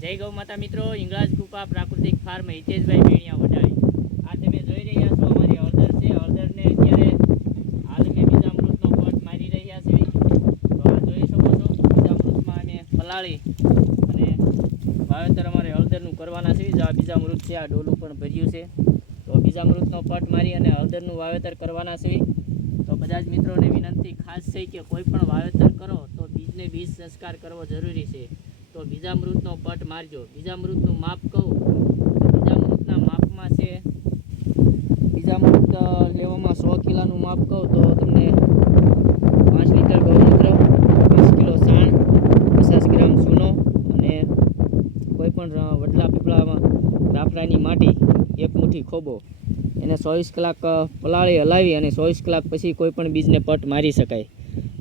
જય ગૌ માતા મિત્રો, ઇંગળાજ કૃપા પ્રાકૃતિક ફાર્મ હિતેશભાઈ ભેણિયા વટાવી આ તમે જોઈ રહ્યા છો, અમારી હળદર છે, હળદરને અત્યારે હાલ અમે બીજામૃતનો પટ મારી રહ્યા છીએ. તો આ જોઈ શકો છો, બીજામૃતમાં અમે પલાળી અને વાવેતર અમારે હળદરનું કરવાના છે. જો આ બીજામૃત છે, આ ડોલું પણ ભર્યું છે. તો બીજામૃતનો પટ મારી અને હળદરનું વાવેતર કરવાના છે. તો બધા જ મિત્રોને વિનંતી ખાસ છે કે કોઈ પણ વાવેતર કરો તો બીજને બીજ સંસ્કાર કરવો જરૂરી છે. તો બીજામૃતનો પટ મારજો. બીજામૃતનું માપ કહું. બીજામૃતના માપમાં છે, બીજામૃત લેવામાં સો કિલોનું માપ કહું તો તમને પાંચ લીટર ગૌમૂત્ર, વીસ કિલો સાણ, પચાસ ગ્રામ ચૂનો અને કોઈ પણ વડલા પીપળામાં રાફડાની માટી, એક મુઠ્ઠી ખોબો. એને ચોવીસ કલાક પલાળી હલાવી અને ચોવીસ કલાક પછી કોઈ પણ બીજને પટ મારી શકાય.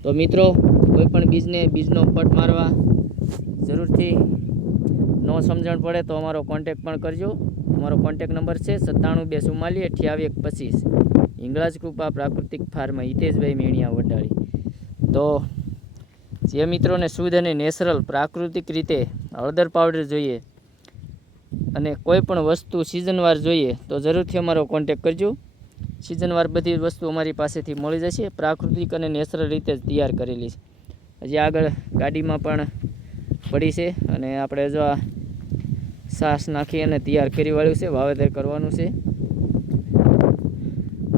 તો મિત્રો કોઈ પણ બીજને, બીજનો પટ મારવા જરૂરથી ન સમજણ પડે તો અમારો કોન્ટેક પણ કરજો. અમારો કોન્ટેક નંબર છે સત્તાણું બે ચુમ્માલી અઠ્યાવી એક પચીસ હિંગળાજ કૃપા પ્રાકૃતિક ફાર્મ હિતેશભાઈ મેણિયા વડાળી. તો જે મિત્રોને શુદ્ધ અને નેચરલ પ્રાકૃતિક રીતે હળદર પાવડર જોઈએ અને કોઈ પણ વસ્તુ સિઝનવાર જોઈએ તો જરૂરથી અમારો કોન્ટેક કરજો. સિઝનવાર બધી વસ્તુ અમારી પાસેથી મળી જશે. પ્રાકૃતિક અને નેચરલ રીતે જ તૈયાર કરેલી છે. હજી આગળ ગાડીમાં પણ પડી છે અને આપણે જો આ સાસ નાખી અને તૈયાર કરી વાળ્યું છે, વાવેતર કરવાનું છે.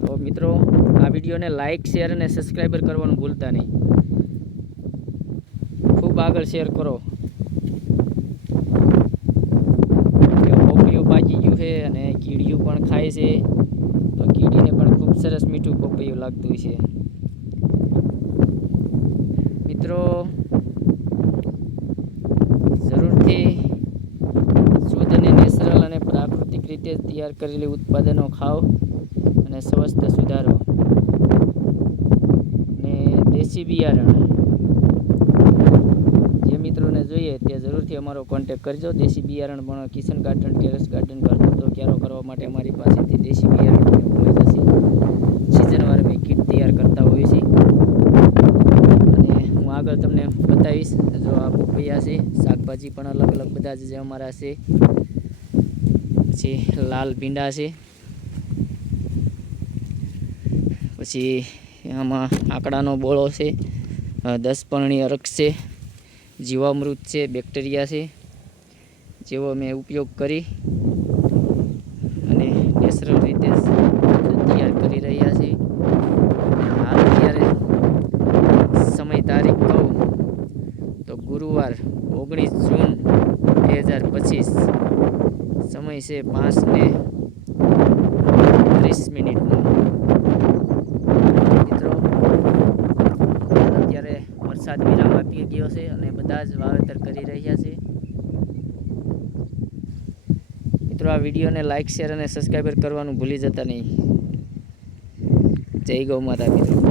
તો મિત્રો, આ વિડીયોને લાઇક શેર અને સબસ્ક્રાઈબર કરવાનું ભૂલતા નહીં. ખૂબ આગળ શેર કરો. પોપૈયું પાકી ગયું છે અને કીડીયું પણ ખાય છે. તો કીડીને પણ ખૂબ સરસ મીઠું પોપૈયું લાગતું છે. મિત્રો જરૂરથી શુદ્ધ અને નેચરલ અને પ્રાકૃતિક રીતે તૈયાર કરેલી ઉત્પાદનો ખાઓ અને સ્વસ્થ સુધારો. અને દેશી બિયારણ. જે મિત્રોને જોઈએ તે જરૂરથી અમારો કોન્ટેક કરજો. દેશી બિયારણ પણ કિશન ગાર્ડન, ટેરેસ ગાર્ડન તો ક્યારો કરવા માટે અમારી પાસેથી દેશી બિયારણ મળી સિઝનવાર અમે કીટ તૈયાર કરતા હોઈએ છીએ. અને હું આગળ તમને બતાવીશ, જો આ પપૈયા છે, શાકભાજી પણ અલગ અલગ બધા જે અમારા છે. પછી લાલ ભીંડા છે. પછી આમાં આંકડાનો બોળો છે દસપર્ણી દસ અરખ છે, જીવામૃત છે, બેક્ટેરિયા છે, જેવો મેં ઉપયોગ કરી અને નેચરલ રીતે તૈયાર કરી રહ્યા છીએ હાલ અત્યારે સમય તારીખ કહું તો ગુરુવાર ઓગણીસ જૂન બે હજાર પચીસ. સમય છે પાંચ ને ત્રીસ મિનિટનો મિત્રો અત્યારે વરસાદ વિરામ આપી ગયો છે અને બધા જ વાવેતર કરી રહ્યા છે. મિત્રો, આ વિડીયોને લાઇક શેર અને સબસ્ક્રાઈબર કરવાનું ભૂલી જતા નહીં. જય ગૌ માતા મિત્રો.